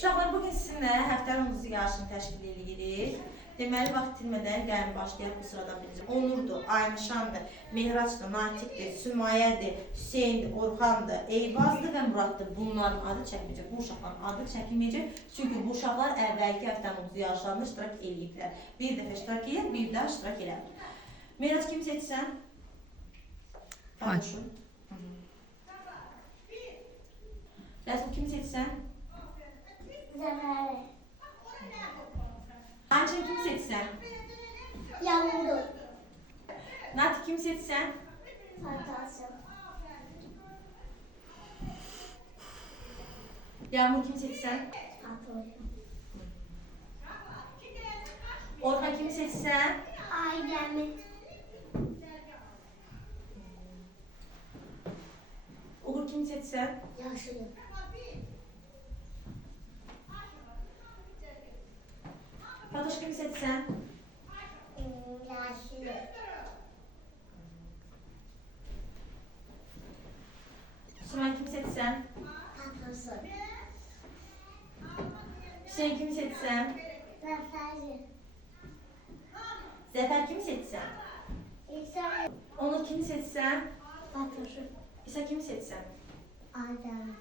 Uşaqlar, bugün sizinlə həftənin ulduz yarışını təşkil edirik. Deməli, vaxt itirmədən gəlin başlayaq bu sıradan birinci. Onurdur, Aynişandır, Mehraçdır, Natiqdir, Sümayədir, Hüseyndir, Orxandır, Eyvazdır və Muraddır. Bunların adı çəkməyəcək, bu uşaqların adı çəkilməyəcək. Çünki bu uşaqlar əvvəlki həftənin ulduz yarışlarında iştirak ediblər. Bir dəfə iştirak edir, bir daha iştirak eləmir. Mehraç, kimi seçsən? Fatoşu. Rəsul, kimi seçsən? Zəfəri. Ancaq kimi seçsən? Yağmur. Natiq, kimi seçsən? Fatası. Yağmur, kimi seçsən? Fatoşu. Orxan, kimi seçsən? Aydəmir. Uğur, kimi seçsən? Yaşlı. Fatoş, kimi seçsən? Yaşlı. Sümay, kimi seçsən? Fatası. Hüseyin, kimi seçsən? Zəfəri. Zəfər, kimi seçsən? İsa. Onur, kimi seçsən? Fatoşu. İsa, kimi seçsən? Aydəmir.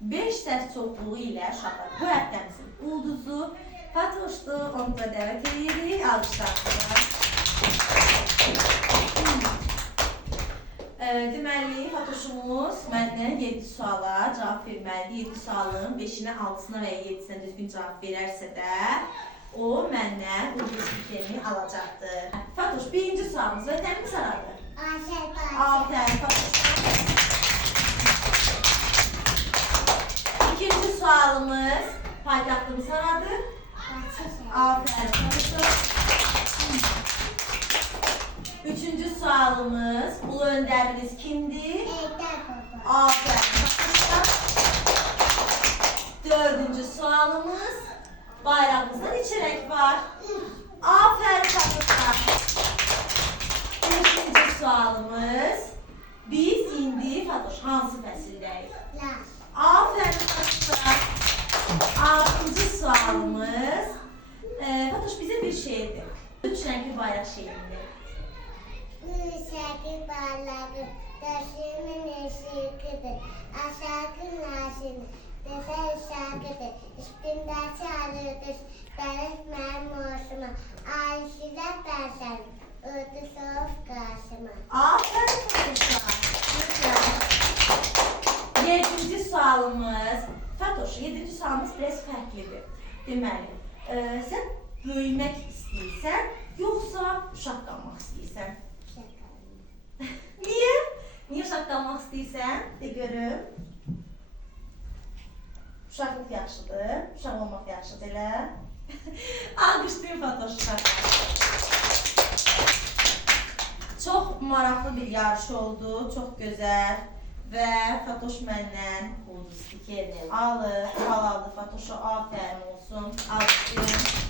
5 səs çoxluğu ilə uşaqlar bu həftəmizin ulduzu Fatoşdur. Onu da dəvət edirik. Alqışlarla. Deməli, Fatoşumuz məndən 7 suala cavab verməlidir. 7 sualın 5-nə, 6-sına və 7-sinə düzgün cavab verərsə də o məndən ulduz spikerini alacaqdır. Fatoş, birinci sualımız vətənini saradı. Azərbaycan. Aferin Fatoş. İkinci sualımız paytaxtımız haradır? Aferin Fatoş. Üçüncü sualımız ulu önderimiz kimdir? Eydər baba. Aferin Fatoş. Dördüncü sualımız bayrağımızda neçə rəng var? Aferin Fatoş. Beşinci sualımız biz indi Fatoş hansı fəsildəyik? Las. Aferin Fatoş. Altıncı sualımız Fatoş bize bir şeydi. Üç renkli bayrak şeklinde. Şəkil barlağı, daşımın eşiqidir, aşağı naşıdır, dəfə uşaqıdır, üstündə çalırdır, bələt mənim hoşuma, Ayşidə bərsən, ödü soğuk qarşıma. Aferin Fatoş'a. Yedinci sualımız. Fatoş, yedinci sualımız biraz fərqlidir. Deməli, sən böyümək istəyirsən, yoxsa uşaq qalmaq istəyirsən? Niye? Niye uşaq qalmaq istəyirsən? De görüm. Uşaqlıq yaxşıdır, uşaq olmaq yaxşıdır elə. Alqışlayın Fatoş'a. Çox maraqlı bir yarış oldu, çox gözəl. Və Fatoş məndən ulduz spikerini alır. Hal aldı Fatoş'a, aferin olsun. Alqışlayın.